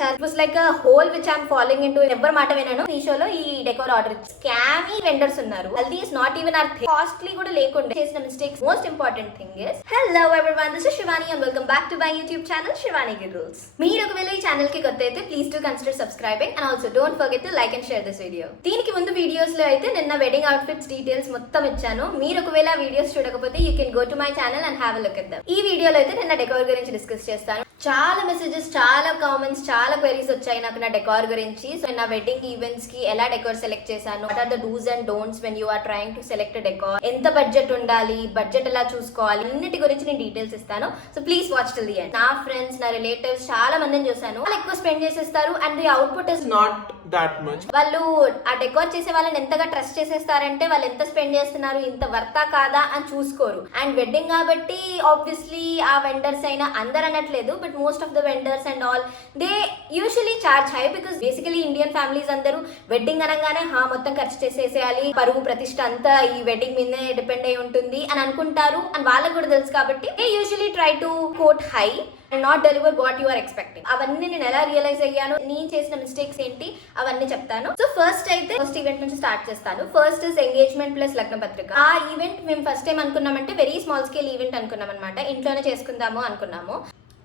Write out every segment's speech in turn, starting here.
వచ్చారు. It was like a whole which I'm following into. ఎవరి మాట వినను. మీషోలో ఈ డెకోర్ ఆర్డర్ స్కామీ వెండర్స్ ఉన్నారు. Haldi is not even or costly కూడా లేకుండా చేసిన mistakes. Most important thing is hello everyone, this is Shivani and welcome back to my YouTube channel Shivani rules. మీరు ఒకవేళ ఈ ఛానల్ కి కొత్త అయితే please do consider subscribing and also don't forget to like and share this video. దీనికి ముందు videos లో అయితే నిన్న వెడ్డింగ్ అవుట్ఫిట్స్ డీటెయిల్స్ మొత్తం ఇచ్చాను. మీరు ఒకవేళ వీడియోస్ చూడకపోతే you can go to my channel and have a look at them. ఈ వీడియోలో అయితే నిన్న డెకోర్ గురించి డిస్కస్ చేస్తాను. చాలా మెసేజెస్, చాలా కామెంట్స్, చాలా క్వైరీస్ వచ్చాయి నాకు నా డెకార్ గురించి. సో నా వెడ్డింగ్ ఈవెంట్స్ కి ఎలా డెకార్ సెలెక్ట్ చేశాను, what are the dos and don'ts when you are trying to select decor, ఎంత బడ్జెట్ ఉండాలి, బడ్జెట్ ఎలా చూసుకోవాలి, అన్నిటి గురించి నేను డీటెయిల్స్ ఇస్తాను. So please watch till the end. నా ఫ్రెండ్స్, నా రిలేటివ్స్ చాలా మందిని చూసాను, వాళ్ళు ఎక్కువ స్పెండ్ చేసేస్తారు and the output is not that much. వాళ్ళు ఆ డెకార్ చేసే వాళ్ళని ఎంతగా ట్రస్ట్ చేసేస్తారంటే వాళ్ళు ఎంత స్పెండ్ చేస్తున్నారు, ఇంత వర్తా కాదా అని చూసుకోరు. అండ్ వెడ్డింగ్ కాబట్టి ఆబ్వియస్లీ ఆ వెండర్స్ అయినా అందరు అనట్లేదు, but most of the vendors and all they usually charge high because basically Indian families అందరూ వెడ్డింగ్ అనగానే మొత్తం ఖర్చు చేసేసేయాలి, పరువు ప్రతిష్ట అంతా ఈ వెడ్డింగ్ మీదే డిపెండ్ అయి ఉంటుంది అని అనుకుంటారు. అండ్ వాళ్ళకి కూడా తెలుసు కాబట్టి they usually try to quote high and not deliver what you are expecting. అవన్నీ నేను ఎలా రియలైజ్ అయ్యాను, నేను చేసిన మిస్టేక్స్ ఏంటి, అవన్నీ చెప్తాను. సో ఫస్ట్ ఈవెంట్ నుంచి స్టార్ట్ చేస్తాను. ఫస్ట్ ఇస్ ఎంగేజ్మెంట్ ప్లస్ లగ్న పత్రిక. ఆ ఈవెంట్ మేము ఫస్ట్ టైం అనుకున్నామంటే వెరీ స్మాల్ స్కేల్ ఈవెంట్ అనుకున్నాం అనమాట. ఇంట్లోనే చేసుకుందాము అనుకున్నాము.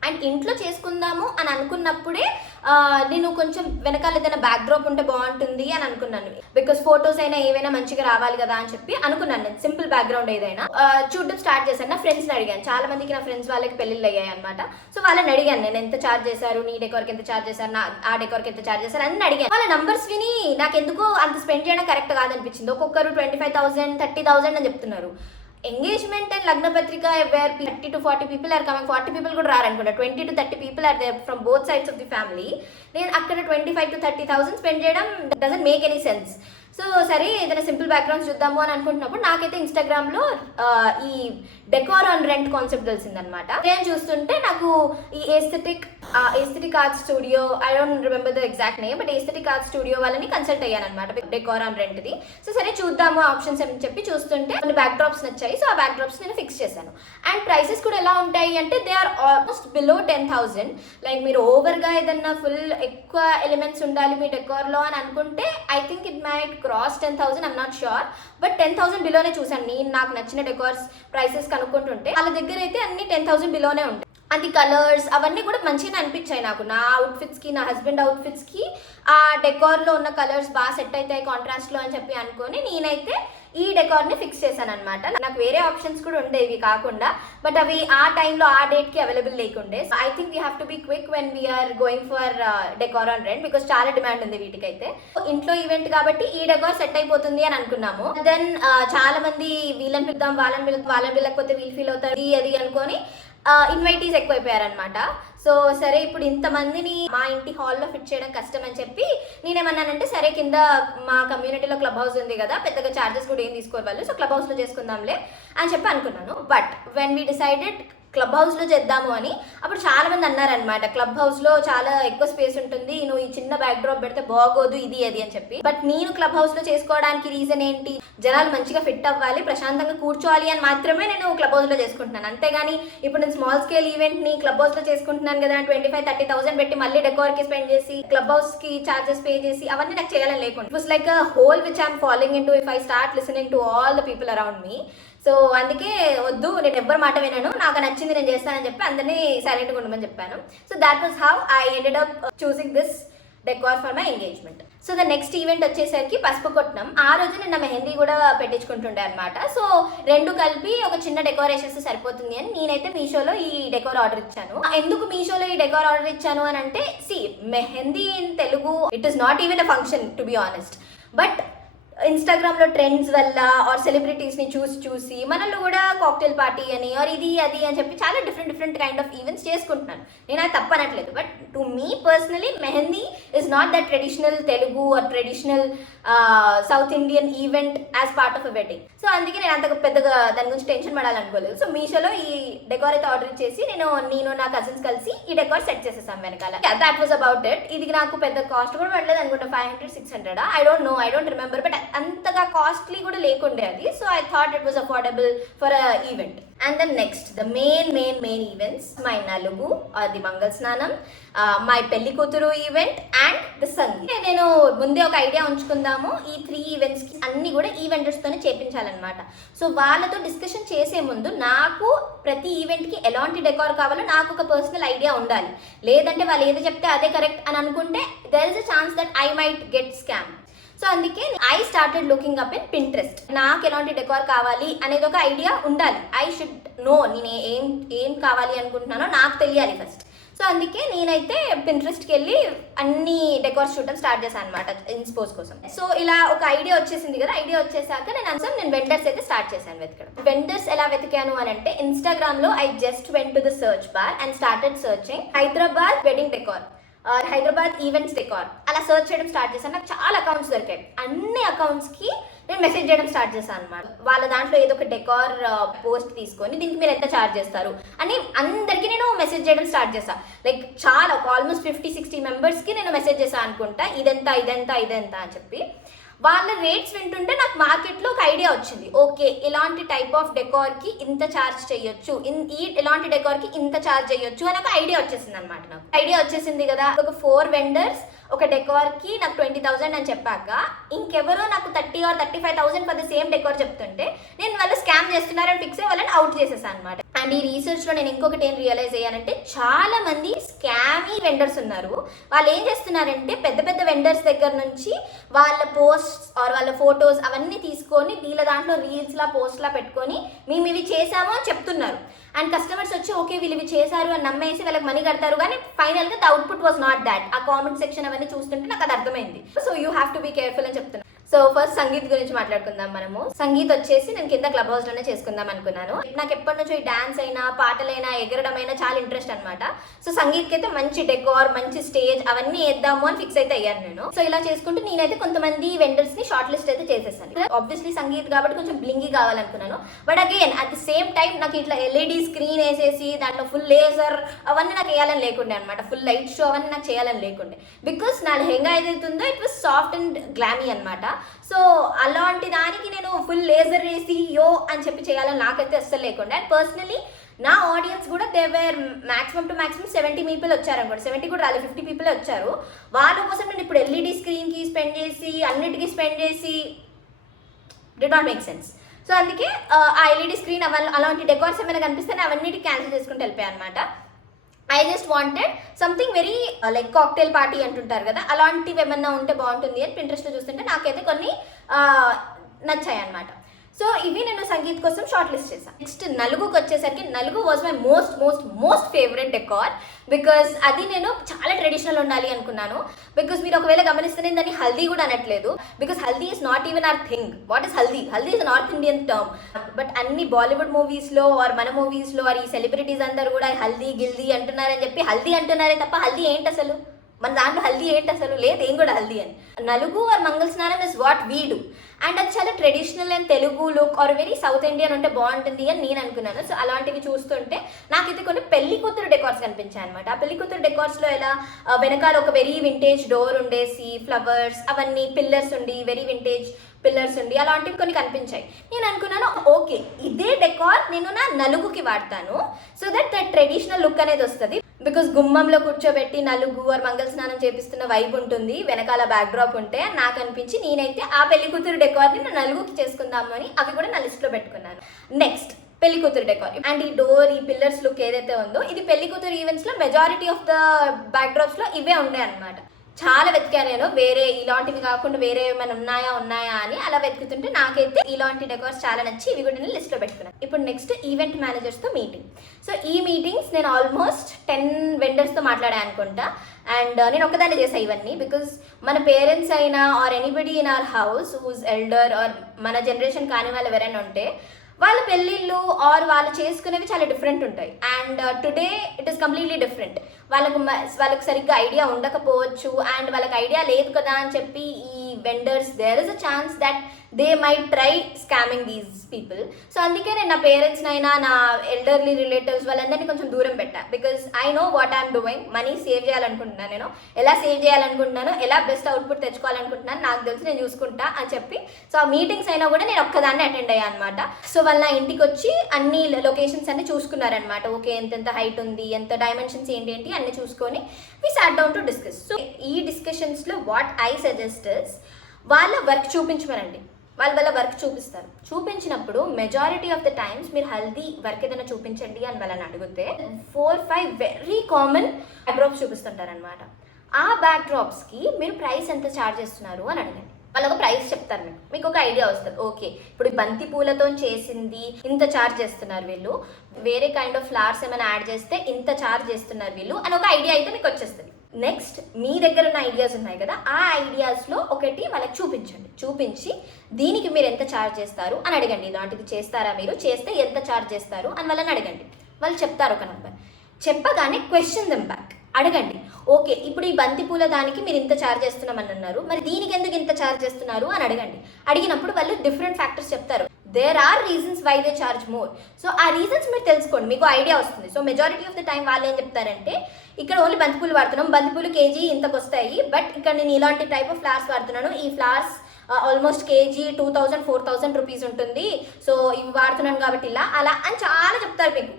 అండ్ ఇంట్లో చేసుకుందాము అని అనుకున్నప్పుడే నేను కొంచెం వెనకాల ఏదైనా బ్యాక్ డ్రాప్ ఉంటే బాగుంటుంది అని అనుకున్నాను. బికాస్ ఫొటోస్ అయినా ఏవైనా మంచిగా రావాలి కదా అని చెప్పి అనుకున్నాను. నేను సింపుల్ బ్యాక్గ్రౌండ్ ఏదైనా చూడడం స్టార్ట్ చేశాను. నా ఫ్రెండ్స్ని అడిగాను, చాలా మందికి నా ఫ్రెండ్స్ వాళ్ళకి పెళ్ళిళ్ళు అయ్యాయి అనమాట. సో వాళ్ళని అడిగాను, నేను ఎంత ఛార్జ్ చేశారు, నీ డెకార్కి ఎంత ఛార్జ్ చేశారు, ఆ డెకార్కి ఎంత ఛార్జ్ చేశారు అని అడిగాను. వాళ్ళ నంబర్స్ విని నాకు ఎందుకో అంత స్పెండ్ చేయడం కరెక్ట్ కాదనిపించింది. ఒక్కొక్కరు 25,000 30,000 అని చెప్తున్నారు. ఎంగేజ్మెంట్ అండ్ లగ్న పత్రిక where 30 to 40 people are coming. 40 people కూడా రారనుకుంటా. 20 to 30 people are there from both sides of the family. నేను అక్కడ 25,000 to 30,000 స్పెండ్ చేయడం doesn't make any sense. So సరే ఏదైనా సింపుల్ బ్యాక్గ్రౌండ్స్ చూద్దాము అని అనుకుంటున్నప్పుడు నాకైతే ఇన్స్టాగ్రామ్లో ఈ డెకార్ ఆన్ రెంట్ కాన్సెప్ట్ తెలిసిందనమాట. నేను చూస్తుంటే నాకు ఈ aesthetic art studio, I don't remember the exact name, but aesthetic art studio వాళ్ళని కన్సల్ట్ అయ్యాను అనమాట డెకార్ ఆన్ రెంట్ది. సో సరే చూద్దాము ఆప్షన్స్ అని చెప్పి చూస్తుంటే కొన్ని బ్యాక్ డ్రాప్స్ నచ్చాయి. సో ఆ బ్యాక్ డ్రాప్స్ నేను ఫిక్స్ చేశాను. అండ్ ప్రైసెస్ కూడా ఎలా ఉంటాయి అంటే they are almost below 10,000. Like మీరు ఓవర్గా ఏదన్నా ఫుల్ ఎక్కువ ఎలిమెంట్స్ ఉండాలి మీ డెకార్లో అని అనుకుంటే I think it might cross 10,000. I'm not sure, but 10,000 బిలోనే చూసాను. నేను నాకు నచ్చిన డెకార్స్ ప్రైసెస్ కనుక్కుంటుంటే వాళ్ళ దగ్గర అయితే అన్ని 10,000 బిలోనే ఉంటాయి. అది కలర్స్ అవన్నీ కూడా మంచిగా అనిపించాయి నాకు. నా అవుట్ఫిట్స్కి, నా హస్బెండ్ అవుట్ఫిట్స్కి ఆ డెకార్లో ఉన్న కలర్స్ బాగా సెట్ అవుతాయి కాంట్రాస్ట్లో అని చెప్పి అనుకొని నేనైతే ఈ డెకార్ని ఫిక్స్ చేశాను అనమాట. నాకు వేరే ఆప్షన్స్ కూడా ఉండేవి కాకుండా, బట్ అవి ఆ టైంలో ఆ డేట్కి అవైలబుల్ లేకుండే. So I think we have to be quick when we're going for decor on rent because చాలా డిమాండ్ ఉంది వీటికైతే. ఇంట్లో ఈవెంట్ కాబట్టి ఈ డెకార్ సెట్ అయిపోతుంది అని అనుకున్నాము. దెన్ చాలా మంది వీళ్ళని పిలుద్దాం, వాళ్ళని పిల్లకపోతే వీళ్ళు ఫీల్ అవుతారు అది అనుకొని ఇన్వైటీస్ ఎక్కువైపోయారనమాట. సో సరే ఇప్పుడు ఇంతమందిని మా ఇంటి హాల్లో ఫిట్ చేయడం కష్టం అని చెప్పి నేనేమన్నానంటే సరే కింద మా కమ్యూనిటీలో క్లబ్ హౌస్ ఉంది కదా, పెద్దగా ఛార్జెస్ కూడా ఏం తీసుకోరు వాళ్ళు, సో క్లబ్ హౌస్లో చేసుకుందాంలే అని చెప్పి అనుకున్నాను. But when we decided club హౌస్లో చేద్దాము అని అప్పుడు చాలా మంది అన్నారనమాట, క్లబ్ హౌస్లో చాలా ఎక్కువ స్పేస్ ఉంటుంది, నువ్వు ఈ చిన్న బ్యాక్ డ్రాప్ పెడితే బాగోదు ఇది అది అని చెప్పి. బట్ నేను క్లబ్ హౌస్లో చేసుకోవడానికి రీజన్ ఏంటి, జనాలు మంచిగా ఫిట్ అవ్వాలి, ప్రశాంతంగా కూర్చోవాలి అని మాత్రమే నేను క్లబ్ హౌస్లో చేసుకుంటున్నాను. అంతేగాని ఇప్పుడు నేను స్మాల్ స్కేల్ ఈవెంట్ని క్లబ్ హౌస్లో చేసుకుంటున్నాను కదా 25,000-30,000 పెట్టి మళ్ళీ డెకార్కి స్పెండ్ చేసి క్లబ్ హౌస్కి ఛార్జెస్ పే చేసి అవన్నీ నాకు చేయాలని లేకుండా. It was like a whole which I'm following into if I start listening to all the people around me. So అందుకే వద్దు, నేను ఎవ్వరి మాట వినను, నాకు నచ్చింది నేను చేస్తానని చెప్పి అందరినీ సైలెంట్గా ఉండమని చెప్పాను. So that was how I ended up choosing this decor for my engagement. So the next event వచ్చేసరికి పసుపు కొట్టడం. ఆ రోజు నేను నా మెహందీ కూడా పెట్టించుకుంటుండే అనమాట. సో రెండు కలిపి ఒక చిన్న డెకరేషన్స్ సరిపోతుంది అని నేనైతే మీషోలో ఈ డెకార్ ఆర్డర్ ఇచ్చాను. ఎందుకు మీషోలో ఈ డెకార్ ఆర్డర్ ఇచ్చాను అని అంటే, mehndi in Telugu it is not even a function to be honest, but ఇన్స్టాగ్రామ్లో ట్రెండ్స్ వల్ల ఆర్ సెలబ్రిటీస్ని చూసి మనల్ని కూడా కాక్టైల్ పార్టీ అని ఆర్ ఇది అది అని చెప్పి చాలా డిఫరెంట్ కైండ్ ఆఫ్ ఈవెంట్స్ చేసుకుంటున్నాను. నేను అది తప్పనట్లేదు, but to me personally mehndi is not that traditional Telugu or traditional south Indian event as part of a wedding. So అందుకే నేను అంత పెద్దగా దాని గురించి టెన్షన్ పడాలనుకోలేదు. సో మీషోలో ఈ డెకార్ అయితే ఆర్డర్ ఇచ్చేసి నేను నా కజిన్స్ కలిసి ఈ డెకార్ సెట్ చేసేసాం వెనకాల. That was about it. ఇది నాకు పెద్ద కాస్ట్ కూడా పడలేదు అనుకుంటా, 500-600 ఐ డోంట్ రిమెంబర్, బట్ అంతగా కాస్ట్లీ కూడా లేకుండే అది. So I thought it was affordable for a event. And then next, the main events, my Nalugu or the Mangal Snanam, my Pelli Kuturu event and the Sangeet. నేను ముందే ఒక idea ఉంచుకుందాము, ఈ 3 ఈవెంట్స్కి అన్ని కూడా ఈవెంటర్స్తోనే చేపించాలన్నమాట. సో వాళ్ళతో డిస్కషన్ చేసే ముందు నాకు ప్రతి ఈవెంట్కి ఎలాంటి డెకార్ కావాలో నాకు ఒక పర్సనల్ ఐడియా ఉండాలి. లేదంటే వాళ్ళు ఏది చెప్తే అదే కరెక్ట్ అని అనుకుంటే there is a chance that I might get scammed. So అందుకే I started looking up in Pinterest. నాకు ఎలాంటి డెకార్ కావాలి అనేది ఒక ఐడియా ఉండాలి. ఐ షుడ్ నో నేను ఏం కావాలి అనుకుంటున్నానో నాకు తెలియాలి ఫస్ట్. సో అందుకే నేనైతే పింట్రెస్ట్కి వెళ్ళి అన్ని డెకార్స్ చూడటం స్టార్ట్ చేశాను అనమాట ఇన్స్పోజ్ కోసం. సో ఇలా ఒక ఐడియా వచ్చేసింది కదా, ఐడియా వచ్చేసాక నేను వెండర్స్ అయితే స్టార్ట్ చేశాను వెతకడం. వెండర్స్ ఎలా వెతికాను అని అంటే ఇన్స్టాగ్రామ్లో I just went to the search bar and started searching Hyderabad wedding decor, Hyderabad events decor. అలా సర్చ్ చేయడం స్టార్ట్ చేశాను. నాకు చాలా అకౌంట్స్ దొరికాయి. అన్ని అకౌంట్స్కి నేను మెసేజ్ చేయడం స్టార్ట్ చేశాను అనమాట. వాళ్ళ దాంట్లో ఏదో ఒక డెకార్ పోస్ట్ తీసుకొని దీనికి మీరు ఎంత ఛార్జ్ చేస్తారు అని అందరికీ నేను మెసేజ్ చేయడం స్టార్ట్ చేశాను. లైక్ చాలా ఒక ఆల్మోస్ట్ 50-60 మెంబర్స్కి నేను మెసేజ్ చేశాను అనుకుంటా, ఇదెంత అని చెప్పి. వాళ్ళ రేట్స్ వింటుంటే నాకు మార్కెట్లో ఒక ఐడియా వచ్చింది. ఓకే, ఇలాంటి టైప్ ఆఫ్ డెకార్కి ఇంత ఛార్జ్ చేయొచ్చు, ఇలాంటి డెకార్కి ఇంత ఛార్జ్ చేయొచ్చు అని ఒక ఐడియా వచ్చేసింది అనమాట. నాకు ఐడియా వచ్చేసింది కదా, ఒక 4 వెండర్స్ ఒక డెకార్కి నాకు 20,000 అని చెప్పాక ఇంకెవరో నాకు 30 or 35,000 for the same decor చెప్తుంటే నేను వాళ్ళు స్కామ్ చేస్తున్నారని ఫిక్స్ అయ్యి వాళ్ళని అవుట్ చేసేసాను అనమాట. అండ్ ఈ రీసెర్చ్లో నేను ఇంకొకటి ఏం రియలైజ్ అయ్యానంటే చాలా మంది స్కామీ వెండర్స్ ఉన్నారు. వాళ్ళు ఏం చేస్తున్నారంటే పెద్ద వెండర్స్ దగ్గర నుంచి వాళ్ళ పోస్ట్స్ ఆర్ వాళ్ళ ఫొటోస్ అవన్నీ తీసుకొని వీళ్ళ దాంట్లో రీల్స్లా పోస్ట్లా పెట్టుకొని మేము ఇవి చేసాము అని చెప్తున్నారు. అండ్ కస్టమర్స్ వచ్చి ఓకే వీళ్ళు ఇవి చేశారు అని నమ్మేసి వాళ్ళకి మనీ కడతారు. కానీ ఫైనల్గా the output was not that. ఆ కామెంట్ సెక్షన్ అవన్నీ చూస్తుంటే నాకు అది అర్థమైంది. So you have to be careful అని చెప్తున్నాను. సో ఫస్ట్ సంగీత్ గురించి మాట్లాడుకుందాం మనము. సంగీత్ వచ్చేసి నేను కింద క్లబ్ హౌస్లోనే చేసుకుందాం అనుకున్నాను. నాకు ఎప్పటి నుంచో ఈ డాన్స్ అయినా పాటలైనా ఎగరడం అయినా చాలా ఇంట్రెస్ట్ అనమాట. సో సంగీత్కి అయితే మంచి డెకార్, మంచి స్టేజ్ అవన్నీ వేద్దాము అని ఫిక్స్ అయితే అయ్యాను నేను. సో ఇలా చేసుకుంటూ నేనైతే కొంతమంది వెండర్స్ ని షార్ట్ లిస్ట్ అయితే చేసేసాను. ఆబ్వియస్లీ సంగీత్ కాబట్టి కొంచెం బ్లింగి కావాలనుకున్నాను. But again at the same time నాకు ఇట్లా ఎల్ఈడి స్క్రీన్ వేసేసి దాంట్లో ఫుల్ లేజర్ అవన్నీ నాకు వేయాలని లేకుండే అనమాట. ఫుల్ లైట్ షో అవన్నీ నాకు చేయాలని లేకుండే. బికాస్ నా లెహంగా ఏదైతుందో ఇట్ వాస్ సాఫ్ట్ అండ్ గ్లామీ అనమాట. సో అలాంటి దానికి నేను ఫుల్ లేజర్ వేసి యో అని చెప్పి చేయాలని నాకైతే అస్సలు లేకుండా. అండ్ పర్సనలీ నా ఆడియన్స్ కూడా they were maximum to maximum 70 people వచ్చారు అనుకోండి. 70 కూడా రాలేదు, 50 పీపుల్ వచ్చారు. వాళ్ళ కోసం నేను ఇప్పుడు ఎల్ఈడి స్క్రీన్కి స్పెండ్ చేసి అన్నిటికీ స్పెండ్ చేసి did not make sense. So అందుకే ఆ ఎల్ఈడి స్క్రీన్ అలాంటి డెకార్స్ ఏమైనా కనిపిస్తే అవన్నిటికి క్యాన్సిల్ చేసుకుంటూ వెళ్ళిపోయాను అనమాట. I just wanted something very like cocktail party అంటుంటారు కదా, అలాంటివి ఏమన్నా ఉంటే బాగుంటుంది అని పింట్రెస్ట్లో చూస్తుంటే నాకైతే కొన్ని నచ్చాయి అనమాట. సో ఇవి నేను సంగీత్ కోసం షార్ట్ లిస్ట్ చేశాను. నెక్స్ట్ నలుగుకి వచ్చేసరికి నలుగు was my most favourite decor. Because అది నేను చాలా ట్రెడిషనల్ ఉండాలి అనుకున్నాను. బికాజ్ మీరు ఒకవేళ గమనిస్తే నేను దాన్ని హల్దీ కూడా అనట్లేదు. Because haldi is not even hour thing. What is haldi? Haldi is north Indian term. But అన్ని బాలీవుడ్ మూవీస్లో ఆర్ మన మూవీస్లో ఆర్ ఈ సెలబ్రిటీస్ అందరూ కూడా హల్దీ గిల్దీ అంటున్నారని చెప్పి హల్దీ అంటున్నారే తప్ప హల్దీ ఏంటి అసలు? మన దాంట్లో హల్దీ ఏంటి అసలు? లేదు, ఏం కూడా హల్దీ అని. నలుగు ఆర్ మంగళ స్నానం is what we do. And అది చాలా traditional and Telugu look or very south Indian ఉంటే బాగుంటుంది అని నేను అనుకున్నాను. సో అలాంటివి చూస్తుంటే నాకైతే కొన్ని పెళ్లి కూతురు డెకార్స్ కనిపించాయి అనమాట. ఆ పెళ్లి కూతురు డెకార్స్లో ఎలా వెనకాల ఒక వెరీ వింటేజ్ డోర్ ఉండేసి ఫ్లవర్స్ అవన్నీ పిల్లర్స్ ఉండి వెరీ వింటేజ్ పిల్లర్స్ ఉండి అలాంటివి కొన్ని కనిపించాయి. నేను అనుకున్నాను ఓకే ఇదే డెకార్ నేను నా నలుగుకి వాడతాను. So that the traditional look అనేది వస్తుంది. బికాస్ గుమ్మంలో కూర్చోబెట్టి నలుగు ఆర్ మంగళ స్నానం చేపిస్తున్న వైబ్ ఉంటుంది వెనకాల బ్యాక్ డ్రాప్ ఉంటే నాకు అనిపించి నేనైతే ఆ పెళ్లి కూతురు డెకార్ని నా నలుగుకి చేసుకుందాము అని అవి కూడా నా లిస్ట్లో పెట్టుకున్నాను. నెక్స్ట్ పెళ్లి కూతురు డెకార్ అండ్ ఈ డోర్ ఈ పిల్లర్స్ లుక్ ఏదైతే ఉందో ఇది పెళ్లి కూతురు ఈవెంట్స్లో మెజారిటీ ఆఫ్ ద బ్యాక్ డ్రాప్స్లో ఇవే ఉండే అనమాట. చాలా వెతికాను నేను, వేరే ఇలాంటివి కాకుండా వేరే ఏమైనా ఉన్నాయా అని అలా వెతుకుతుంటే నాకైతే ఇలాంటి డెకార్స్ చాలా నచ్చి ఇవి కూడా నేను లిస్ట్లో పెట్టుకున్నాను. ఇప్పుడు నెక్స్ట్ ఈవెంట్ మేనేజర్స్తో మీటింగ్. సో ఈ మీటింగ్స్ నేను ఆల్మోస్ట్ 10 వెండర్స్తో మాట్లాడాను అనుకుంటా. అండ్ నేను ఒకదాన్ని చేసా ఇవన్నీ. బికాజ్ మన పేరెంట్స్ అయినా or anybody in our house whose elder or మన జనరేషన్ కాని వాళ్ళు ఎవరైనా ఉంటే వాళ్ళ పెళ్ళిళ్ళు ఆర్ వాళ్ళు చేసుకునేవి చాలా డిఫరెంట్ ఉంటాయి. And today it is completely different. వాళ్ళకు సరిగ్గా ఐడియా ఉండకపోవచ్చు. అండ్ వాళ్ళకి ఐడియా లేదు కదా అని చెప్పి ఈ vendors there is a chance that they might try scamming these people. So అందుకే నేను నా పేరెంట్స్నైనా నా ఎల్డర్లీ రిలేటివ్స్ వాళ్ళందరినీ కొంచెం దూరం పెట్టా. Because I know what I'm doing. Money save చేయాలనుకుంటున్నాను, నేను ఎలా సేవ్ చేయాలనుకుంటున్నాను, ఎలా బెస్ట్ అవుట్పుట్ తెచ్చుకోవాలనుకుంటున్నాను నాకు తెలిసి నేను చూసుకుంటా అని చెప్పి, సో ఆ మీటింగ్స్ అయినా కూడా నేను ఒక్కదాన్ని అటెండ్ అయ్యా అనమాట. సో వాళ్ళ నా ఇంటికి వచ్చి అన్ని లొకేషన్స్ అన్ని చూసుకున్నారనమాట. ఓకే, ఎంతెంత హైట్ ఉంది, ఎంత డైమెన్షన్స్ ఏంటి ఏంటి అన్ని చూసుకొని we sat down to discuss. So ఈ డిస్కషన్స్లో వాట్ ఐ సజెస్ట్ ఇస్ వాళ్ళ వర్క్ చూపించమనండి. వాళ్ళ వర్క్ చూపిస్తారు. చూపించినప్పుడు మెజారిటీ ఆఫ్ ద టైమ్స్ మీరు హల్దీ వర్క్ ఏదైనా చూపించండి అని వాళ్ళని అడిగితే 4-5 వెరీ కామన్ బ్యాక్డ్రాప్స్ చూపిస్తుంటారనమాట. ఆ బ్యాక్డ్రాప్స్కి మీరు ప్రైస్ ఎంత ఛార్జ్ చేస్తున్నారు అని అడగండి. వాళ్ళు ఒక ప్రైస్ చెప్తారు, మీకు ఒక ఐడియా వస్తుంది. ఓకే, ఇప్పుడు బంతి పూలతో చేసింది ఇంత ఛార్జ్ చేస్తున్నారు వీళ్ళు, వేరే కైండ్ ఆఫ్ ఫ్లవర్స్ ఏమైనా యాడ్ చేస్తే ఇంత ఛార్జ్ చేస్తున్నారు వీళ్ళు అని ఒక ఐడియా అయితే మీకు వచ్చేస్తుంది. నెక్స్ట్ మీ దగ్గర ఉన్న ఐడియాస్ ఉన్నాయి కదా, ఆ ఐడియాస్లో ఒకటి వాళ్ళకి చూపించండి. చూపించి దీనికి మీరు ఎంత ఛార్జ్ చేస్తారు అని అడగండి. ఇలాంటిది చేస్తారా, మీరు చేస్తే ఎంత ఛార్జ్ చేస్తారు అని వాళ్ళని అడగండి. వాళ్ళు చెప్తారు ఒక నెంబర్. చెప్పగానే క్వశ్చన్ దెమ్ బ్యాక్, అడగండి. ఓకే, ఇప్పుడు ఈ బంతిపూల దానికి మీరు ఇంత ఛార్జ్ చేస్తున్నామని అన్నారు, మరి దీనికి ఎందుకు ఇంత ఛార్జ్ చేస్తున్నారు అని అడగండి. అడిగినప్పుడు వాళ్ళు డిఫరెంట్ ఫ్యాక్టర్స్ చెప్తారు. There are reasons why they charge more. So ఆ రీజన్స్ మీరు తెలుసుకోండి, మీకు ఐడియా వస్తుంది. So majority of the time వాళ్ళు ఏం చెప్తారంటే, ఇక్కడ ఓన్లీ బంతిపూలు వాడుతున్నాం, బంతిపూలు కేజీ ఇంతకు వస్తాయి, బట్ ఇక్కడ నేను ఇలాంటి టైప్ ఆఫ్ ఫ్లవర్స్ వాడుతున్నాను, ఈ ఫ్లవర్స్ ఆల్మోస్ట్ కేజీ 2000-4000 రూపీస్ ఉంటుంది, సో ఇవి వాడుతున్నాను కాబట్టి ఇలా అలా అని చాలా చెప్తారు మీకు.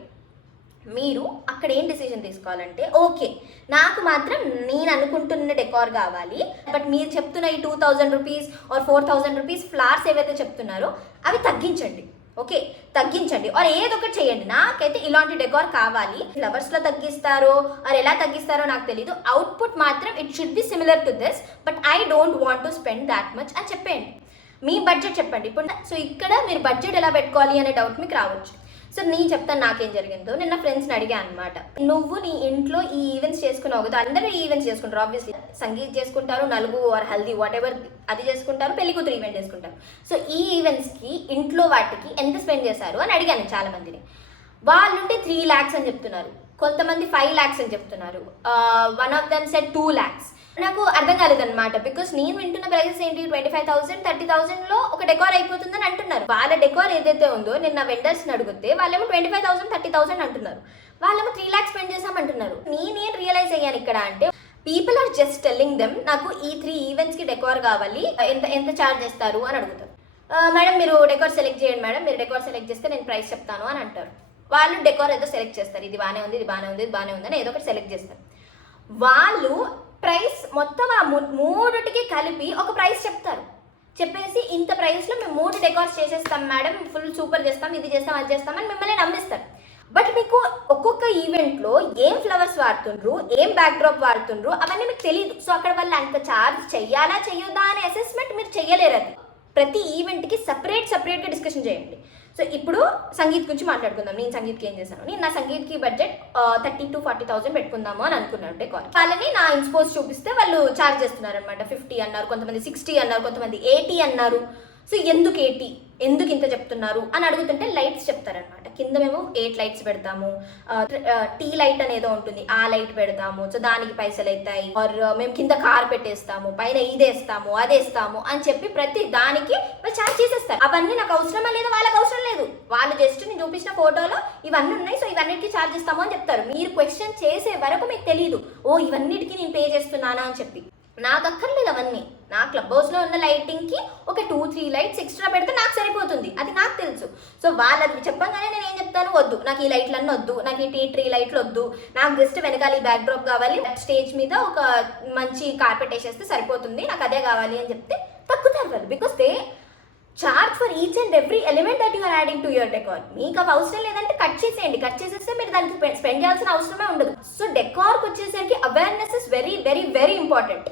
మీరు అక్కడ ఏం డిసిజన్ తీసుకోవాలంటే, ఓకే నాకు మాత్రం నేను అనుకుంటున్న డెకార్ కావాలి, బట్ మీరు చెప్తున్న ఈ 2000 రూపీస్ ఆర్ 4000 రూపీస్ ఫ్లవర్స్ ఏవైతే చెప్తున్నారో అవి తగ్గించండి. ఓకే, తగ్గించండి ఆర్ ఏదో ఒకటి చేయండి. నాకైతే ఇలాంటి డెకార్ కావాలి. ఫ్లవర్స్లో తగ్గిస్తారో ఆర్ ఎలా తగ్గిస్తారో నాకు తెలీదు, అవుట్పుట్ మాత్రం it should be similar to this, but I don't want to spend that much అని చెప్పండి. మీ బడ్జెట్ చెప్పండి. ఇప్పుడు సో ఇక్కడ మీరు బడ్జెట్ ఎలా పెట్టుకోవాలి అనే డౌట్ మీకు రావచ్చు. సో నేను చెప్తాను నాకేం జరిగిందో. నేను నా ఫ్రెండ్స్ని అడిగా అనమాట, నువ్వు నీ ఇంట్లో ఈ ఈవెంట్స్ చేసుకున్నావు కదా, అందరూ ఈ ఈవెంట్స్ చేసుకుంటారు ఆబ్వియస్లీ, సంగీత్ చేసుకుంటారు, నలుగు ఆర్ హల్దీ వాట్ ఎవర్ అది చేసుకుంటారు, పెళ్లి కూతురు ఈవెంట్ చేసుకుంటారు. సో ఈ ఈవెంట్స్కి ఇంట్లో వాటికి ఎంత స్పెండ్ చేశారు అని అడిగాను చాలా మందిని. వాళ్ళుంటే 3 lakhs అని చెప్తున్నారు, కొంతమంది 5 lakhs అని చెప్తున్నారు, one of them said 2 lakhs. నాకు అర్థం కాలేదన్నమాట. బికాస్ నేను వింటున్న ప్రైసెస్ ఏంటి, 25,000-30,000లో ఒక డెకార్ అయిపోతుందని అంటున్నారు. వాళ్ళ డెకార్ ఏదైతే ఉందో నేను నా వెండర్స్ని అడిగితే వాళ్ళేమో 25,000-30,000 అంటున్నారు, వాళ్ళేమో 3 lakhs స్పెండ్ చేసామంటున్నారు. నేనేం రియలైజ్ అయ్యాను ఇక్కడ అంటే, people are just telling them నాకు ఈ 3 ఈవెంట్స్కి డెకార్ కావాలి, ఎంత ఛార్జ్ చేస్తారు అని అడుగుతారు. మేడం మీరు డెకార్ సెలెక్ట్ చేయండి మేడం, మీరు డెకార్ సెలెక్ట్ చేస్తే నేను ప్రైస్ చెప్తాను అని అంటారు. వాళ్ళు డెకార్ ఏదో సెలెక్ట్ చేస్తారు, ఇది బాగానే ఉంది, ఇది బాగానే ఉంది, ఇది బాగానే ఉందని ఏదో ఒకటి సెలెక్ట్ చేస్తారు. వాళ్ళు ప్రైస్ మొత్తం ఆ మూడుటికి కలిపి ఒక ప్రైస్ చెప్తారు. చెప్పేసి ఇంత ప్రైస్లో మేము 3 డెకార్స్ చేసేస్తాం మేడం, ఫుల్ సూపర్ చేస్తాం, ఇది చేస్తాం అది చేస్తామని మిమ్మల్ని నమ్మిస్తారు. బట్ మీకు ఒక్కొక్క ఈవెంట్లో ఏం ఫ్లవర్స్ వాడుతుండ్రు, ఏం బ్యాక్డ్రాప్ వాడుతుండ్రు అవన్నీ మీకు తెలియదు. సో అక్కడ వాళ్ళు అంత ఛార్జ్ చెయ్యాలా చెయ్యొద్దా అనే అసెస్మెంట్ మీరు చెయ్యలేరు. అది ప్రతి ఈవెంట్కి సపరేట్గా డిస్కషన్ చేయండి. సో ఇప్పుడు సంగీత్ గురించి మాట్లాడుకుందాం. నేను సంగీత్కి ఏం చేశాను, నేను నా సంగీత్కి బడ్జెట్ 30,000-40,000 పెట్టుకుందాము అని అనుకున్నాను డెకార్. వాళ్ళని నా ఇన్స్పోజ్ చూపిస్తే వాళ్ళు ఛార్జ్ చేస్తున్నారు అనమాట. 50 అన్నారు, కొంతమంది 60 అన్నారు, కొంతమంది 80 అన్నారు. సో ఎందుకు 80, ఎందుకు ఇంత చెప్తున్నారు అని అడుగుతుంటే లైట్స్ చెప్తారనమాట. కింద మేము 8 లైట్స్ పెడతాము, టీ లైట్ అనేదో ఉంటుంది ఆ లైట్ పెడతాము, సో దానికి పైసలు అవుతాయి, ఆర్ మేము కింద కార్ పెట్టేస్తాము, పైన ఇదేస్తాము అదేస్తాము అని చెప్పి ప్రతి దానికి వాళ్ళు ఛార్జ్ చేసేస్తారు. అవన్నీ నాకు అవసరమా లేదా, వాళ్ళకి అవసరం లేదు. వాళ్ళు జస్ట్ నేను చూపించిన ఫోటోలో ఇవన్నీ ఉన్నాయి, సో ఇవన్నిటికీ ఛార్జ్ ఇస్తాము అని చెప్తారు. మీరు క్వశ్చన్ చేసే వరకు మీకు తెలియదు, ఓ ఇవన్నిటికీ నేను పే చేస్తున్నానా అని చెప్పి. నాకు అక్కర్లేదు అవన్నీ. నా క్లబ్ హౌస్లో ఉన్న లైటింగ్కి ఒక 2-3 లైట్స్ ఎక్స్ట్రా పెడితే నాకు సరిపోతుంది, అది నాకు తెలుసు. సో వాళ్ళది చెప్పగానే నేను ఏం చెప్తాను, వద్దు నాకు ఈ లైట్లన్నీ వద్దు, నాకు ఈ టీ లైట్లు వద్దు, నాకు జస్ట్ వెనకాల ఈ బ్యాక్ డ్రాప్ కావాలి, స్టేజ్ మీద ఒక మంచి కార్పెట్ వేసేస్తే సరిపోతుంది, నాకు అదే కావాలి అని చెప్తే తగ్గుతారు వాళ్ళు. Because they charge for each and every element that you're adding to your decor. మీకు అవి అవసరం లేదంటే కట్ చేసేయండి, కట్ చేసేస్తే మీరు దానికి స్పెండ్ చేయాల్సిన అవసరమే ఉండదు. సో డెకార్కి వచ్చేసరికి awareness is very very very important.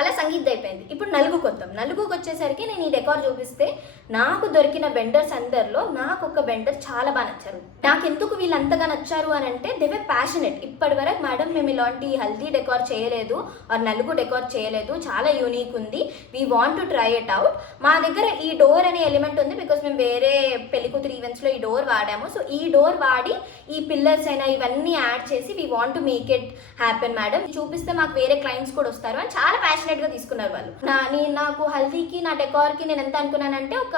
అలా సంగీత్ అయిపోయింది. ఇప్పుడు నలుగుకి వద్దాం. నలుగుకి వచ్చేసరికి నేను ఈ డెకార్ చూపిస్తే నాకు దొరికిన వెండర్స్ అందరిలో నాకు ఒక వెండర్ చాలా బాగా నచ్చారు. నాకు ఎందుకు వీళ్ళు అంతగా నచ్చారు అని అంటే దే వే ప్యాషనెట్. ఇప్పటి వరకు మేడం మేము ఇలాంటి హల్దీ డెకార్ చేయలేదు, నలుగు డెకార్ చేయలేదు, చాలా యూనిక్ ఉంది, we want to try it out. మా దగ్గర ఈ డోర్ అనే ఎలిమెంట్ ఉంది, బికాస్ మేము వేరే పెళ్లికూతురు ఈవెంట్స్లో ఈ డోర్ వాడాము. సో ఈ డోర్ వాడి ఈ పిల్లర్స్ అయినా ఇవన్నీ యాడ్ చేసి we want to make it happen madam, చూపిస్తే మాకు వేరే క్లయింట్స్ కూడా వస్తారు అని చాలా ప్యాషనెట్గా తీసుకున్నారు. తీసుకున్నారు వాళ్ళు. నాకు హల్దీకి నా డెకార్కి నేను ఎంత అనుకున్నానంటే ఒక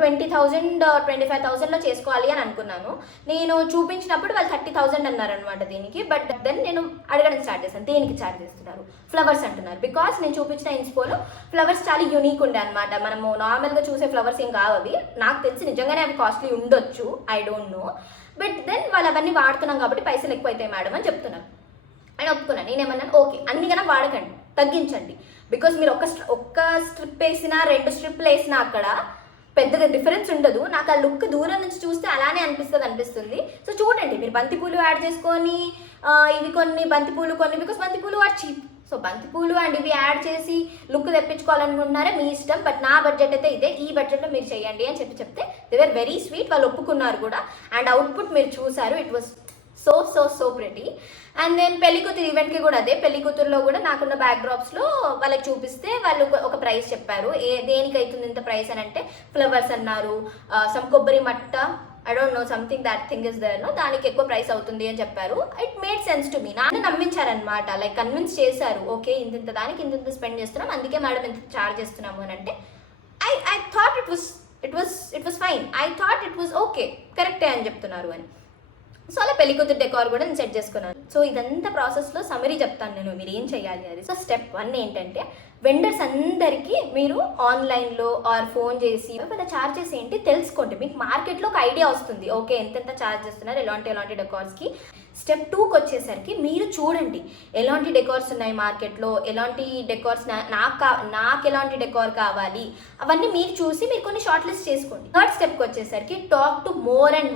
20,000 25,000లో చేసుకోవాలి అని అనుకున్నాను. నేను చూపించినప్పుడు వాళ్ళు 30,000 అన్నారనమాట దీనికి. బట్ దెన్ నేను అడగడం స్టార్ట్ చేశాను, దేనికి ఛార్జ్ చేస్తున్నారు, ఫ్లవర్స్ అంటున్నారు. బికాస్ నేను చూపించిన ఇన్స్పోలో ఫ్లవర్స్ చాలా యూనిక్ ఉండే అనమాట. మనము నార్మల్గా చూసే ఫ్లవర్స్ ఏం కావు అవి. నాకు తెలిసి నిజంగానే అవి కాస్ట్లీ ఉండొచ్చు, I don't know. But then వాళ్ళు అవన్నీ వాడుతున్నాం కాబట్టి పైసలు ఎక్కువ అవుతాయి మేడం అని చెప్తున్నారు. అని ఒప్పుకున్నాను. నేనేమన్నాను, ఓకే అన్ని కన్నా వాడకండి, తగ్గించండి. బికాస్ మీరు ఒక్క స్ట్రిప్ వేసినా 2 స్ట్రిప్లు వేసినా అక్కడ పెద్దగా డిఫరెన్స్ ఉండదు. నాకు ఆ లుక్ దూరం నుంచి చూస్తే అలానే అనిపిస్తుంది. సో చూడండి, మీరు బంతిపూలు యాడ్ చేసుకొని ఇవి కొన్ని బంతిపూలు కొన్ని, బికాస్ బంతిపూలు ఆర్ చీప్. సో బంతిపూలు అండ్ ఇవి యాడ్ చేసి లుక్ తెప్పించుకోవాలనుకుంటున్నారే మీ ఇష్టం. బట్ నా బడ్జెట్ అయితే ఇదే, ఈ బడ్జెట్లో మీరు చేయండి అని చెప్తే దే వర్ వెరీ స్వీట్. వాళ్ళు ఒప్పుకున్నారు కూడా. అండ్ అవుట్పుట్ మీరు చూసారు, it was so so so pretty. And నేను పెళ్లికూతురు ఈవెంట్కి కూడా అదే, పెళ్లికూతురులో కూడా నాకున్న బ్యాక్ డ్రాప్స్లో వాళ్ళకి చూపిస్తే వాళ్ళు ఒక ప్రైస్ చెప్పారు. దేనికి అవుతుంది ఇంత ప్రైస్ అని అంటే ఫ్లవర్స్ అన్నారు, సమ్ కొబ్బరి మట్ట, I don't know, something that thing is there no, దానికి ఎక్కువ ప్రైస్ అవుతుంది అని చెప్పారు. It made sense to me. నన్ను నమ్మించారనమాట, లైక్ కన్విన్స్ చేశారు. ఓకే ఇంత దానికి ఇంత స్పెండ్ చేస్తున్నాం, అందుకే మేడం ఇంత ఛార్జ్ చేస్తున్నాము అని అంటే I thought it was fine. I thought it was okay, కరెక్టే అని చెప్తున్నారు అని. సో అలా పెళ్లికూతురు డెకార్ కూడా నేను సెట్ చేసుకున్నాను. సో ఇదంతా ప్రాసెస్లో సమరీ చెప్తాను నేను, మీరు ఏం చేయాలి అది. సో స్టెప్ 1 ఏంటంటే, వెండర్స్ అందరికీ మీరు ఆన్లైన్లో ఆర్ ఫోన్ చేసి వాళ్ళ ఛార్జెస్ ఏంటి తెలుసుకోండి. మీకు మార్కెట్లో ఒక ఐడియా వస్తుంది, ఓకే ఎంతెంత ఛార్జ్ చేస్తున్నారు ఎలాంటి డెకార్స్కి. స్టెప్ 2కి వచ్చేసరికి మీరు చూడండి ఎలాంటి డెకార్స్ ఉన్నాయి మార్కెట్లో, ఎలాంటి డెకార్స్ నాకు ఎలాంటి డెకార్ కావాలి, అవన్నీ మీరు చూసి మీరు కొన్ని షార్ట్ లిస్ట్ చేసుకోండి. థర్డ్ స్టెప్కి వచ్చేసరికి talk to more and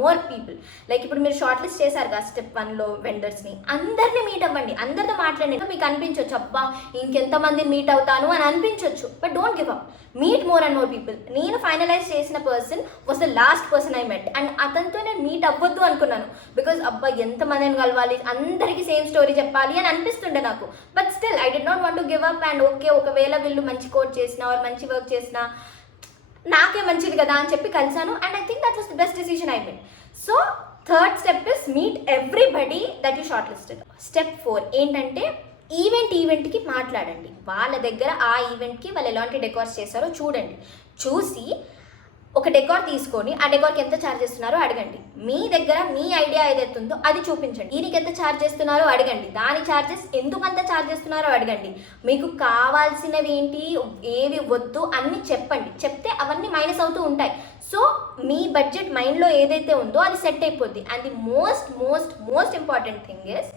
more people. Like ఇప్పుడు మీరు షార్ట్ లిస్ట్ చేశారు కదా స్టెప్ 1లో వెండర్స్ని, అందరినీ మీట్ అవ్వండి, అందరితో మాట్లాడండి. మీకు అనిపించవచ్చు అబ్బా ఇంకెంతమందిని మీట్ అవుతాను అని అనిపించవచ్చు, but don't give up, meet more and more people. నేను ఫైనలైజ్ చేసిన person was the last person I met. And అతనితో నేను మీట్ అవ్వద్దు అనుకున్నాను, బికాజ్ అబ్బా ఎంతమందిని కలవాలి, అందరికీ సేమ్ స్టోరీ చెప్పాలి అని అనిపిస్తుండే నాకు. But still I did not want to give up. And okay ఒకవేళ వీళ్ళు మంచి కోట్ చేసినా ఆర్ మంచి వర్క్ చేసినా నాకే మంచిది కదా అని చెప్పి కలిసాను. And I think that was the best decision I made. So third step is meet everybody that you shortlisted. Step 4 ఏంటంటే, ఈవెంట్కి మాట్లాడండి. వాళ్ళ దగ్గర ఆ ఈవెంట్కి వాళ్ళు ఎలాంటి డెకార్స్ చేశారో చూడండి. చూసి ఒక డెకార్ తీసుకొని ఆ డెకార్కి ఎంత ఛార్జ్ చేస్తున్నారో అడగండి. మీ దగ్గర మీ ఐడియా ఏదైతే ఉందో అది చూపించండి. దీనికి ఎంత ఛార్జ్ చేస్తున్నారో అడగండి. దాని ఛార్జెస్ ఎందుకంత ఛార్జ్ చేస్తున్నారో అడగండి. మీకు కావాల్సినవి ఏంటి, ఏవి వద్దు అన్నీ చెప్పండి. చెప్తే అవన్నీ మైనస్ అవుతూ ఉంటాయి. సో మీ బడ్జెట్ మైండ్లో ఏదైతే ఉందో అది సెట్ అయిపోద్ది. And the most important thing is,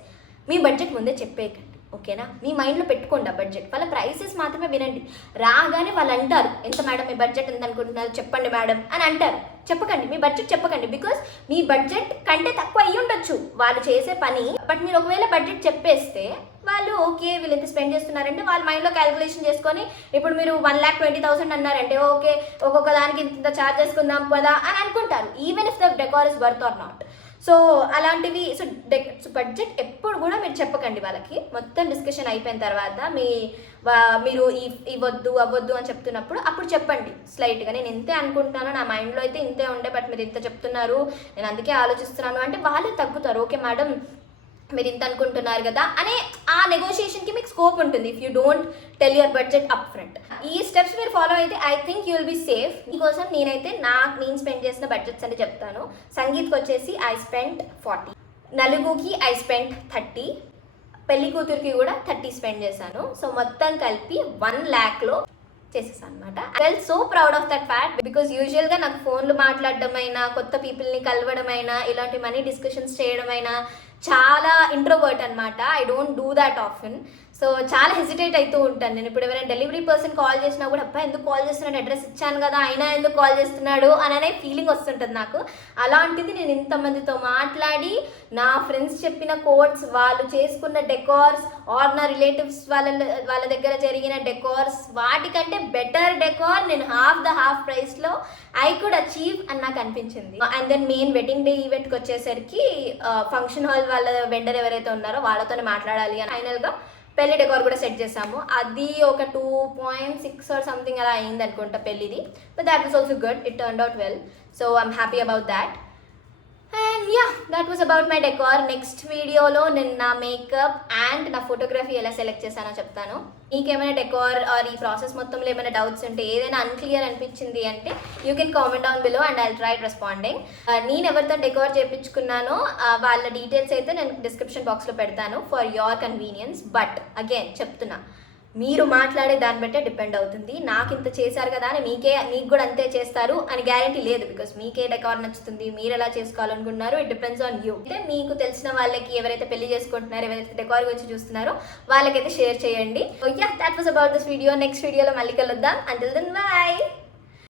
me budget ముందే చెప్పేయకండి, ఓకేనా? మీ మైండ్లో పెట్టుకోండి ఆ బడ్జెట్. వాళ్ళ ప్రైసెస్ మాత్రమే వినండి. రాగానే వాళ్ళు అంటారు ఎంత మేడం మీ బడ్జెట్ ఎంత అనుకుంటున్నారు చెప్పండి మేడం అని అంటారు. చెప్పకండి, మీ బడ్జెట్ చెప్పకండి. బికాస్ మీ బడ్జెట్ కంటే తక్కువ అయ్యి ఉండొచ్చు వాళ్ళు చేసే పని. బట్ మీరు ఒకవేళ బడ్జెట్ చెప్పేస్తే వాళ్ళు ఓకే వీళ్ళు ఎంత స్పెండ్ చేస్తున్నారంటే వాళ్ళ మైండ్లో క్యాలిక్యులేషన్ చేసుకొని, ఇప్పుడు మీరు 1,20,000 అన్నారంటే ఓకే ఒక్కొక్క దానికి ఇంత ఛార్జ్ చేసుకుందాం కదా అని అనుకుంటారు, even if the decor is worth or not. So అలాంటివి. సో బడ్జెట్ ఎప్పుడు కూడా మీరు చెప్పకండి వాళ్ళకి. మొత్తం డిస్కషన్ అయిపోయిన తర్వాత మీరు ఇవ్వద్దు అవ్వద్దు అని చెప్తున్నప్పుడు అప్పుడు చెప్పండి స్లైట్గా, నేను ఇంతే అనుకుంటున్నాను, నా మైండ్లో అయితే ఇంతే ఉండే, బట్ మీరు ఇంత చెప్తున్నారు, నేను అందుకే ఆలోచిస్తున్నాను అంటే వాళ్ళే తగ్గుతారు. ఓకే మేడం మీరు ఇంత అనుకుంటున్నారు కదా అనే ఆ నెగోషియేషన్కి మీకు స్కోప్ ఉంటుంది if you don't tell your budget up front. ఈ స్టెప్స్ మీరు ఫాలో అయితే I think you will be safe. మీకోసం నేనైతే నేను స్పెండ్ చేసిన బడ్జెట్స్ అని చెప్తాను. సంగీత్కి వచ్చేసి ఐ స్పెండ్ 40, నలుగుకి ఐ స్పెండ్ 30, పెళ్లి కూతురికి కూడా 30 స్పెండ్ చేశాను. సో మొత్తం కలిపి 1 lakhలో చేసేసాను అనమాట. I felt so proud of that fact. Because యూజువల్గా నాకు ఫోన్లు మాట్లాడడం అయినా, కొత్త పీపుల్ని కలవడం అయినా, ఇలాంటి మనీ డిస్కషన్స్ చేయడం అయినా చాలా ఇంట్రోవర్ట్ అనమాట. I don't do that often. So చాలా హెసిటేట్ అవుతూ ఉంటాను నేను. ఇప్పుడు ఎవరైనా డెలివరీ పర్సన్ కాల్ చేసినా కూడా అబ్బాయి ఎందుకు కాల్ చేస్తున్నాడు, అడ్రస్ ఇచ్చాను కదా అయినా ఎందుకు కాల్ చేస్తున్నాడు అనే ఫీలింగ్ వస్తుంటుంది నాకు. అలాంటిది నేను ఇంతమందితో మాట్లాడి నా ఫ్రెండ్స్ చెప్పిన కోడ్స్, వాళ్ళు చేసుకున్న డెకార్స్ ఆర్ నా రిలేటివ్స్ వాళ్ళ దగ్గర జరిగిన డెకార్స్, వాటికంటే బెటర్ డెకార్ నేను హాఫ్ ప్రైస్లో ఐ కుడ్ అచీవ్ అని నాకు అనిపించింది. And then main wedding day ఈవెంట్కి వచ్చేసరికి ఫంక్షన్ హాల్ వాళ్ళ వెండర్ ఎవరైతే ఉన్నారో వాళ్ళతోనే మాట్లాడాలి అని ఫైనల్గా పెళ్లి డెకార్ కూడా సెట్ చేసాము. అది ఒక 2.6 or something అలా అయింది అనుకుంటా పెళ్ళిది. But that was also good, it turned out well. So I'm happy about that. And yeah that was about my decor. Next వీడియోలో నేను నా మేకప్ అండ్ నా ఫోటోగ్రఫీ ఎలా సెలెక్ట్ చేశానో చెప్తాను. మీకేమైనా డెకార్ ఆర్ ఈ ప్రాసెస్ మొత్తంలో ఏమైనా డౌట్స్ ఉంటే, ఏదైనా అన్క్లియర్ అనిపించింది అంటే you can comment down below and I try responding. నేను ఎవరితో డెకార్ చేయించుకున్నానో వాళ్ళ డీటెయిల్స్ అయితే నేను డిస్క్రిప్షన్ బాక్స్లో పెడతాను for your convenience. But again చెప్తున్నా, మీరు మాట్లాడే దాన్ని బట్టే డిపెండ్ అవుతుంది. నాకు ఇంత చేశారు కదా అని మీకు కూడా అంతే చేస్తారు అని గ్యారంటీ లేదు. బికాస్ మీకే డెకార్ నచ్చుతుంది, మీరు ఎలా చేసుకోవాలనుకుంటున్నారు, ఇట్ డిపెండ్స్ ఆన్ యూ. అంటే మీకు తెలిసిన వాళ్ళకి, ఎవరైతే పెళ్లి చేసుకుంటున్నారో, ఎవరైతే డెకార్ గురించి చూస్తున్నారో వాళ్ళకైతే షేర్ చేయండి. So yeah, that was about this video. Next వీడియోలో మళ్ళీ కలుద్దాం. Until then by.